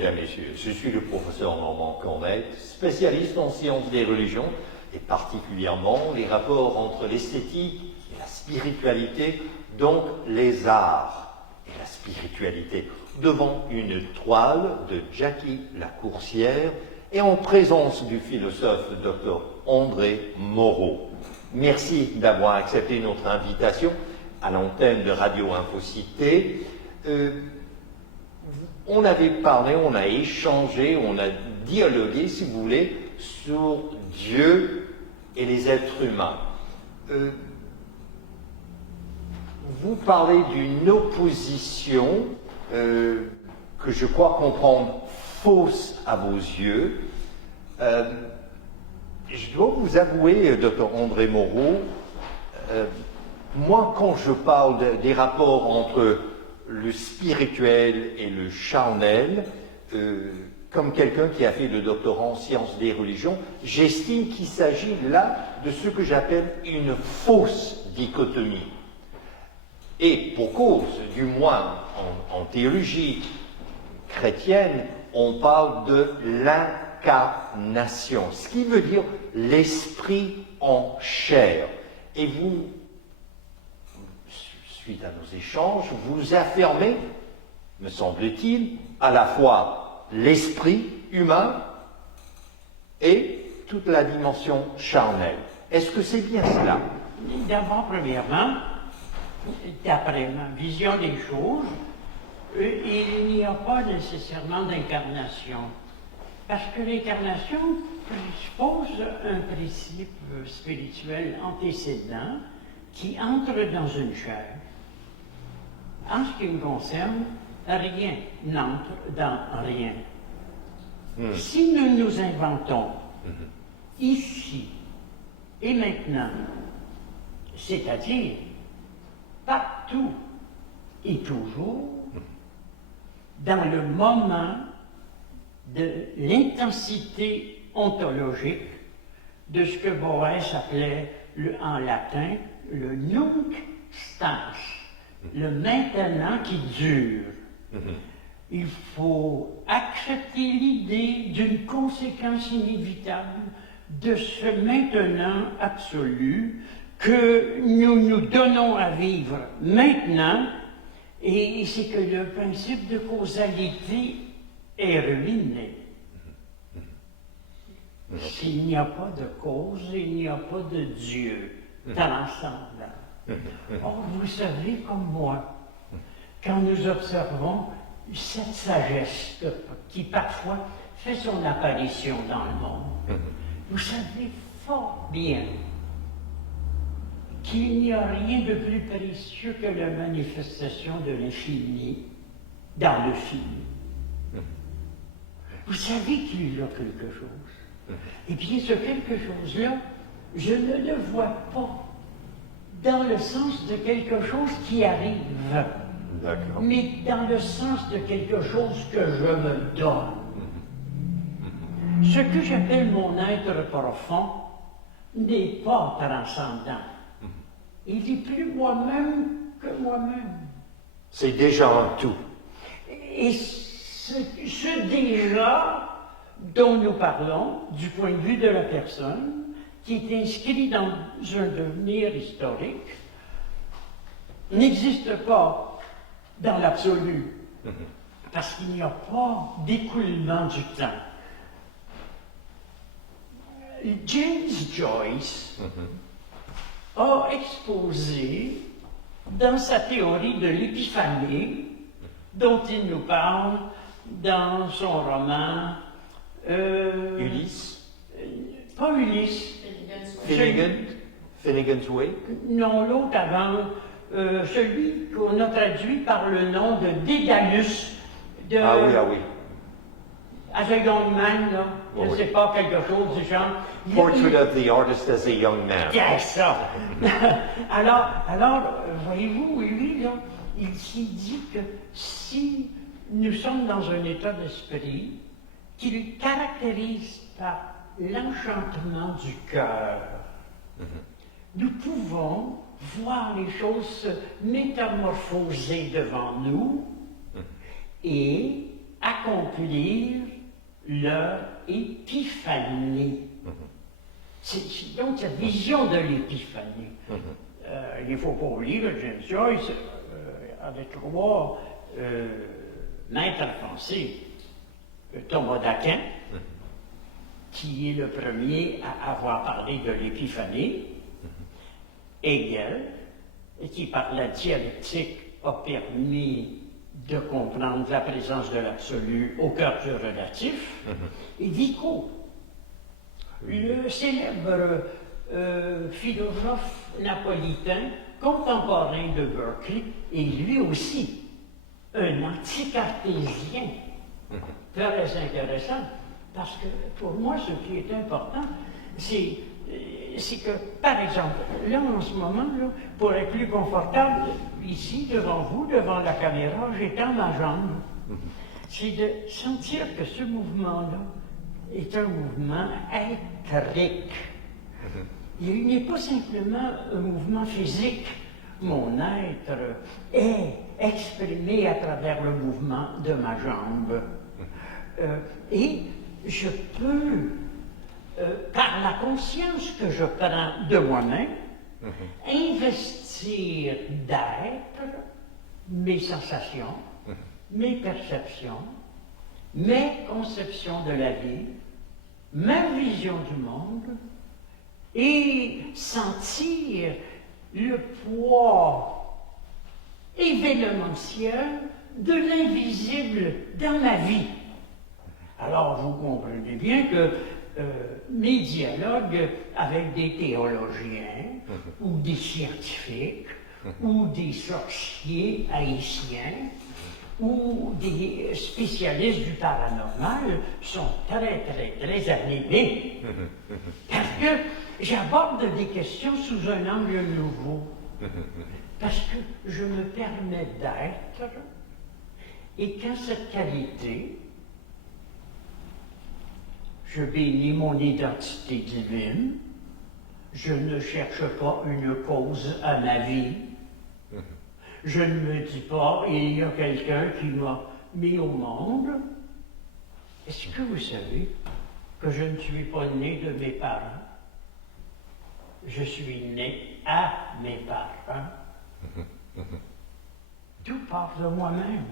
mesdames, messieurs. Je suis le professeur Normand Cornet, spécialiste en sciences des religions, et particulièrement les rapports entre l'esthétique et la spiritualité, donc les arts et la spiritualité, devant une toile de Jackie Lacourcière et en présence du philosophe Dr André Moreau. Merci d'avoir accepté notre invitation à l'antenne de Radio Infocité. On avait parlé, on a échangé, on a dialogué, si vous voulez, sur Dieu et les êtres humains. Vous parlez d'une opposition que je crois comprendre fausse à vos yeux. Je dois vous avouer, Dr André Moreau, moi, quand je parle des rapports entre le spirituel et le charnel, comme quelqu'un qui a fait le doctorat en sciences des religions, j'estime qu'il s'agit là de ce que j'appelle une fausse dichotomie. Et pour cause, du moins en théologie chrétienne, on parle de l'incarnation, ce qui veut dire l'esprit en chair. Et vous, suite à nos échanges, vous affirmez, me semble-t-il, à la fois l'esprit humain et toute la dimension charnelle. Est-ce que c'est bien cela? D'abord, premièrement, d'après ma vision des choses, il n'y a pas nécessairement d'incarnation. Parce que l'incarnation présuppose un principe spirituel antécédent qui entre dans une chair. En ce qui me concerne, rien n'entre dans rien. Si nous nous inventons ici et maintenant, c'est-à-dire partout et toujours, dans le moment de l'intensité ontologique de ce que Boès appelait en latin le nunc stans, le maintenant qui dure. Il faut accepter l'idée d'une conséquence inévitable de ce maintenant absolu que nous nous donnons à vivre maintenant, et c'est que le principe de causalité est ruiné. S'il n'y a pas de cause, il n'y a pas de Dieu transcendant. Or, vous savez comme moi, quand nous observons cette sagesse qui parfois fait son apparition dans le monde, vous savez fort bien qu'il n'y a rien de plus précieux que la manifestation de l'infini dans le fini. Vous savez qu'il y a quelque chose. Et bien, ce quelque chose-là, je ne le vois pas dans le sens de quelque chose qui arrive, mais dans le sens de quelque chose que je me donne. Ce que j'appelle mon être profond n'est pas transcendant. Il est plus moi-même que moi-même. C'est déjà un tout. Et ce déjà dont nous parlons, du point de vue de la personne, qui est inscrit dans un devenir historique, n'existe pas dans l'absolu, parce qu'il n'y a pas d'écoulement du temps. James Joyce a exposé dans sa théorie de l'épiphanie, dont il nous parle dans son roman Ulysse? Pas Ulysse. Finnegan's Wake? Non, l'autre avant, celui qu'on a traduit par le nom de Dédalus. Ah oui. As a young man, là, je ne sais pas, quelque chose du genre. Portrait of the artist as a young man. C'est ça. alors, voyez-vous, lui, là, il s'est dit que si nous sommes dans un état d'esprit qui caractérise par l'enchantement du cœur, nous pouvons voir les choses se métamorphoser devant nous et accomplir leur épiphanie. Donc cette vision de l'épiphanie. Il ne faut pas oublier que James Joyce avait trois maîtres français. Thomas d'Aquin, qui est le premier à avoir parlé de l'épiphanie, Hegel, qui par la dialectique a permis de comprendre la présence de l'absolu au cœur du relatif, et Vico, le célèbre philosophe napolitain contemporain de Berkeley, et lui aussi un anticartésien très intéressant, parce que pour moi ce qui est important, c'est que, par exemple, là en ce moment, là, pour être plus confortable, ici devant vous, devant la caméra, j'étends ma jambe. C'est de sentir que ce mouvement-là est un mouvement éthérique. Il n'est pas simplement un mouvement physique. Mon être est exprimé à travers le mouvement de ma jambe. Et je peux, par la conscience que je prends de moi-même, investir d'être mes sensations, mes perceptions, mes conceptions de la vie, ma vision du monde, et sentir le poids événementiel de l'invisible dans ma vie. Alors vous comprenez bien que mes dialogues avec des théologiens ou des scientifiques ou des sorciers haïtiens ou des spécialistes du paranormal sont très, très, très animés. Parce que j'aborde des questions sous un angle nouveau. Parce que je me permets d'être, et qu'en cette qualité, je bénis mon identité divine, je ne cherche pas une cause à ma vie. Je ne me dis pas, il y a quelqu'un qui m'a mis au monde. Est-ce que vous savez que je ne suis pas né de mes parents? Je suis né à mes parents. Tout part de moi-même.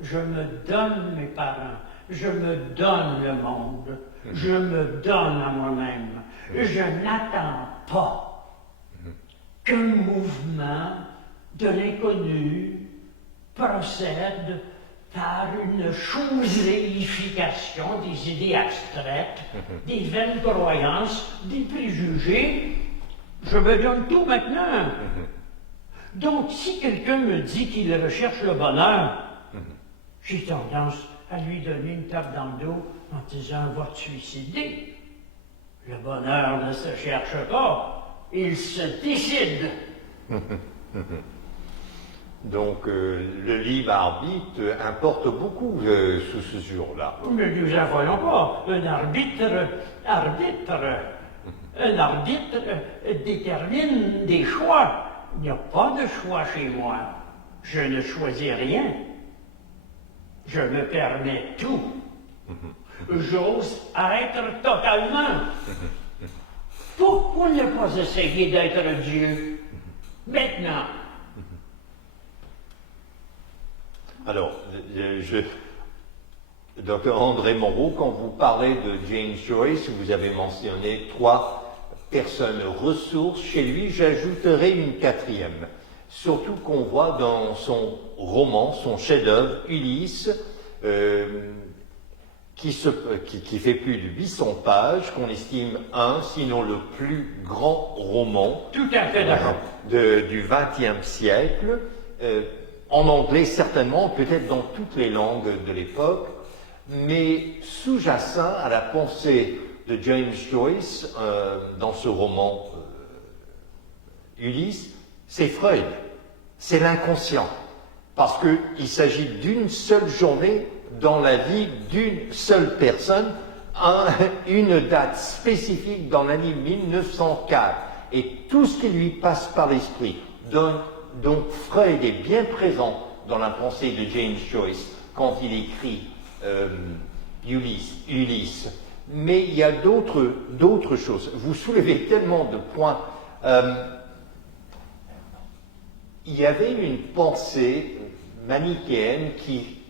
Je me donne mes parents. Je me donne le monde. Je me donne à moi-même. Je n'attends pas qu'un mouvement de l'inconnu procède par une choséification des idées abstraites, des vaines croyances, des préjugés. Je me donne tout maintenant. Donc, si quelqu'un me dit qu'il recherche le bonheur, j'ai tendance à lui donner une tape dans le dos en disant « va te suicider ». Le bonheur ne se cherche pas, il se décide. Donc le libre arbitre importe beaucoup sous ce jour-là. Ne nous affolons pas. Un arbitre détermine des choix. Il n'y a pas de choix chez moi. Je ne choisis rien. Je me permets tout. J'ose être totalement. Pourquoi ne pas essayer d'être Dieu maintenant? Alors, Dr André Moreau, quand vous parlez de James Joyce, vous avez mentionné 3 personnes ressources. Chez lui, j'ajouterai une 4e. Surtout qu'on voit dans son roman, son chef-d'œuvre, Ulysse, qui fait plus de 800 pages, qu'on estime sinon le plus grand roman Tout à fait d'accord. Du XXe siècle. En anglais certainement, peut-être dans toutes les langues de l'époque, mais sous-jacent à la pensée de James Joyce dans ce roman Ulysse, c'est Freud, c'est l'inconscient, parce qu'il s'agit d'une seule journée dans la vie d'une seule personne, une date spécifique dans l'année 1904, et tout ce qui lui passe par l'esprit donne. Donc Freud est bien présent dans la pensée de James Joyce quand il écrit Ulysse. Mais il y a d'autres choses. Vous soulevez tellement de points. Il y avait une pensée manichéenne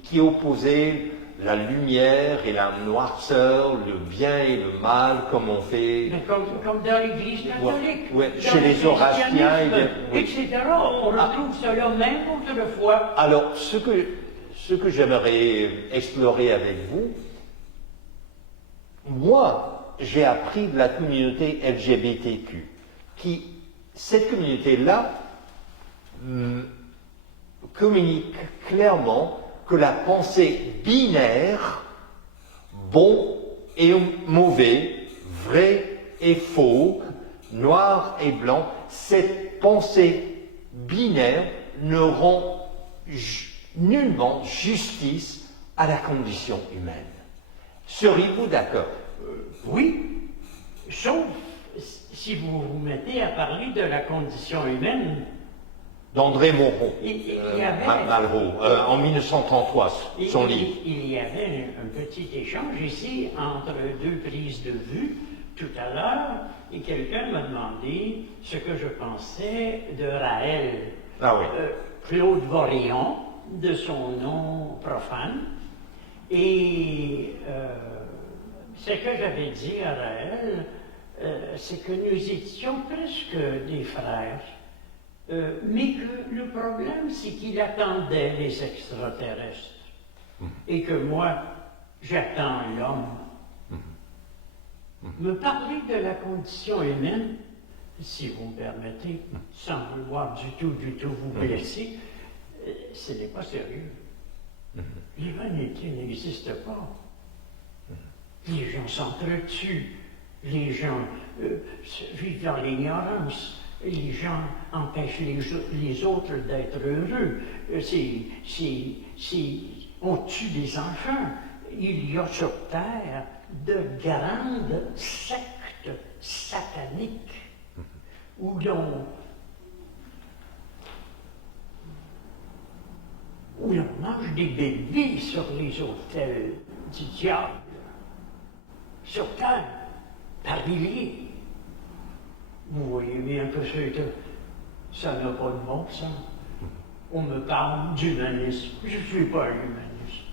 qui opposait la lumière et la noirceur, le bien et le mal, comme on fait. Mais comme dans l'Église catholique, Ouais, dans chez les Horaciens, etc. On retrouve cela même autrefois. Alors, ce que j'aimerais explorer avec vous, moi, j'ai appris de la communauté LGBTQ, cette communauté-là communique clairement que la pensée binaire, bon et mauvais, vrai et faux, noir et blanc, cette pensée binaire ne rend nullement justice à la condition humaine. Seriez-vous d'accord? Oui, sauf si vous vous mettez à parler de la condition humaine. D'André Malraux, Il y avait, en 1933, son livre. Il y avait un petit échange ici entre deux prises de vue tout à l'heure, et quelqu'un m'a demandé ce que je pensais de Raël. Ah oui. Claude Vorilhon, de son nom profane. Et ce que j'avais dit à Raël, c'est que nous étions presque des frères. Mais que le problème, c'est qu'il attendait les extraterrestres. Et que moi, j'attends l'homme. Me parler de la condition humaine, si vous me permettez, sans vouloir du tout vous blesser, ce n'est pas sérieux. L'humanité n'existe pas. Les gens s'entretuent, les gens vivent dans l'ignorance. Les gens empêchent les autres d'être heureux. On tue des enfants. Il y a sur Terre de grandes sectes sataniques où l'on mange des bébés sur les autels du diable. Sur Terre, par milliers. Vous voyez bien que ça n'a pas de bon sens. On me parle d'humanisme. Je ne suis pas un humaniste.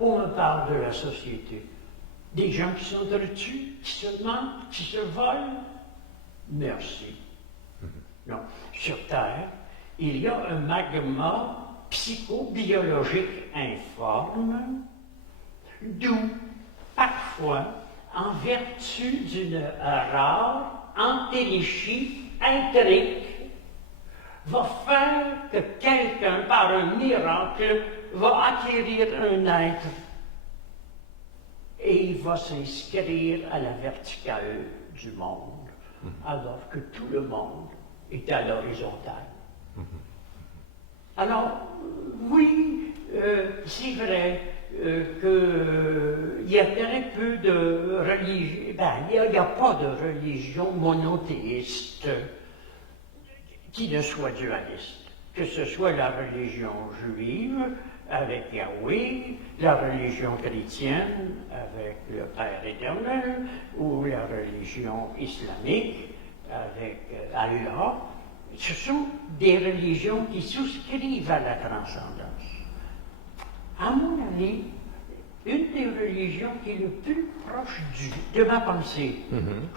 On me parle de la société. Des gens qui s'entretuent, qui se mentent, qui se volent. Merci. Non. Sur Terre, il y a un magma psychobiologique informe, d'où, parfois, en vertu d'une rare entéléchie intrigue, va faire que quelqu'un, par un miracle, va acquérir un être et il va s'inscrire à la verticale du monde, alors que tout le monde est à l'horizontale. Alors, oui, c'est vrai qu'il y a très peu de religions, il n'y a pas de religion monothéiste qui ne soit dualiste, que ce soit la religion juive avec Yahweh, la religion chrétienne avec le Père éternel, ou la religion islamique avec Allah. Ce sont des religions qui souscrivent à la transcendance. À mon avis, une des religions qui est le plus proche de ma pensée,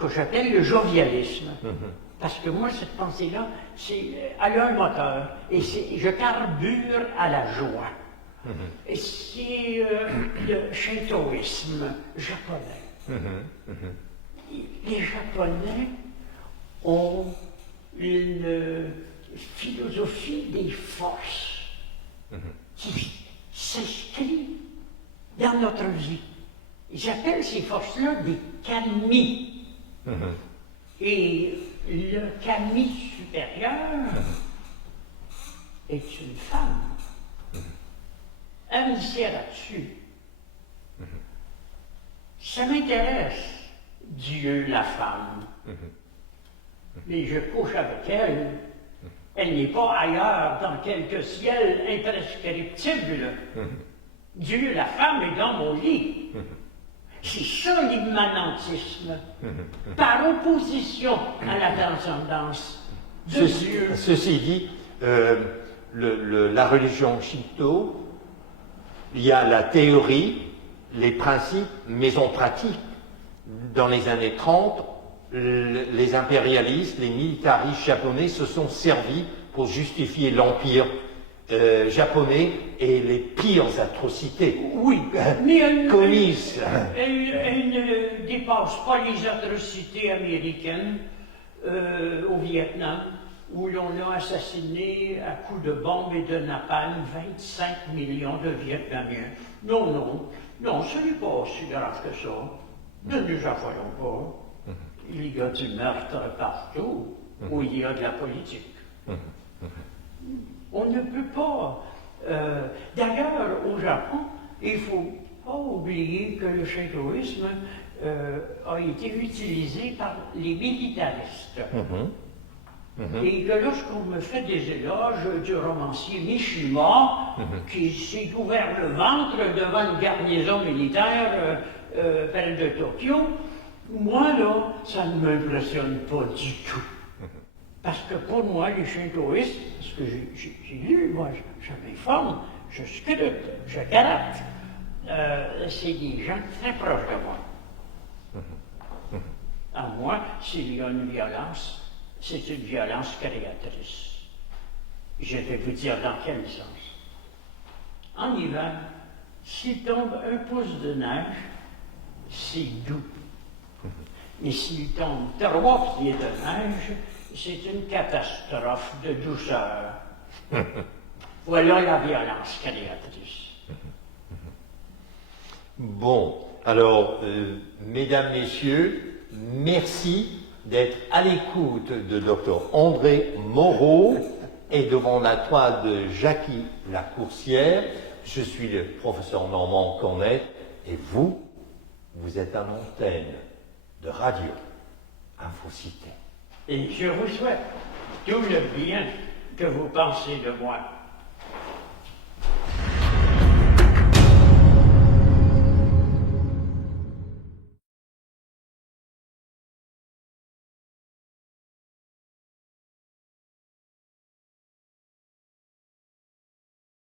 que j'appelle le jovialisme, parce que moi, cette pensée-là, elle a un moteur, et je carbure à la joie. Et c'est le shintoïsme japonais. Les Japonais ont une philosophie des forces qui s'inscrit dans notre vie. Ils appellent ces forces-là des kami. Et le kami supérieur est une femme. Initiée là-dessus. Ça m'intéresse, Dieu, la femme. Mais je couche avec elle. Elle n'est pas ailleurs dans quelque ciel imprescriptible. Dieu, la femme est dans mon lit. C'est ça l'immanentisme, par opposition à la transcendance de Dieu. Ceci dit, la religion Shinto, il y a la théorie, les principes, mais en pratique, dans les années 30, les impérialistes, les militaristes japonais se sont servis pour justifier l'empire japonais et les pires atrocités mais commises. Elle ne dépasse pas les atrocités américaines au Vietnam, où l'on a assassiné à coups de bombes et de napalm 25 millions de Vietnamiens. Non, ce n'est pas aussi grave que ça. Ne nous affolons pas. Il y a du meurtre partout où il y a de la politique. On ne peut pas. D'ailleurs, au Japon, il ne faut pas oublier que le shintoïsme a été utilisé par les militaristes. Et que lorsqu'on me fait des éloges du romancier Mishima, qui s'est ouvert le ventre devant une garnison militaire près de Tokyo, moi, là, ça ne m'impressionne pas du tout. Parce que pour moi, les shintoïstes, parce que j'ai lu, moi, je m'informe, je scrute, je gratte, c'est des gens très proches de moi. À moi, s'il y a une violence, c'est une violence créatrice. Je vais vous dire dans quel sens. En hiver, s'il tombe un pouce de neige, c'est doux. Mais s'il tombe 3 pieds de neige, c'est une catastrophe de douceur. Voilà la violence créatrice. Bon, alors, mesdames, messieurs, merci d'être à l'écoute de Dr André Moreau et devant la toile de Jackie Lacourcière. Je suis le professeur Normand Cornet et vous êtes à l'antenne de Radio Infocité. Et je vous souhaite tout le bien que vous pensez de moi.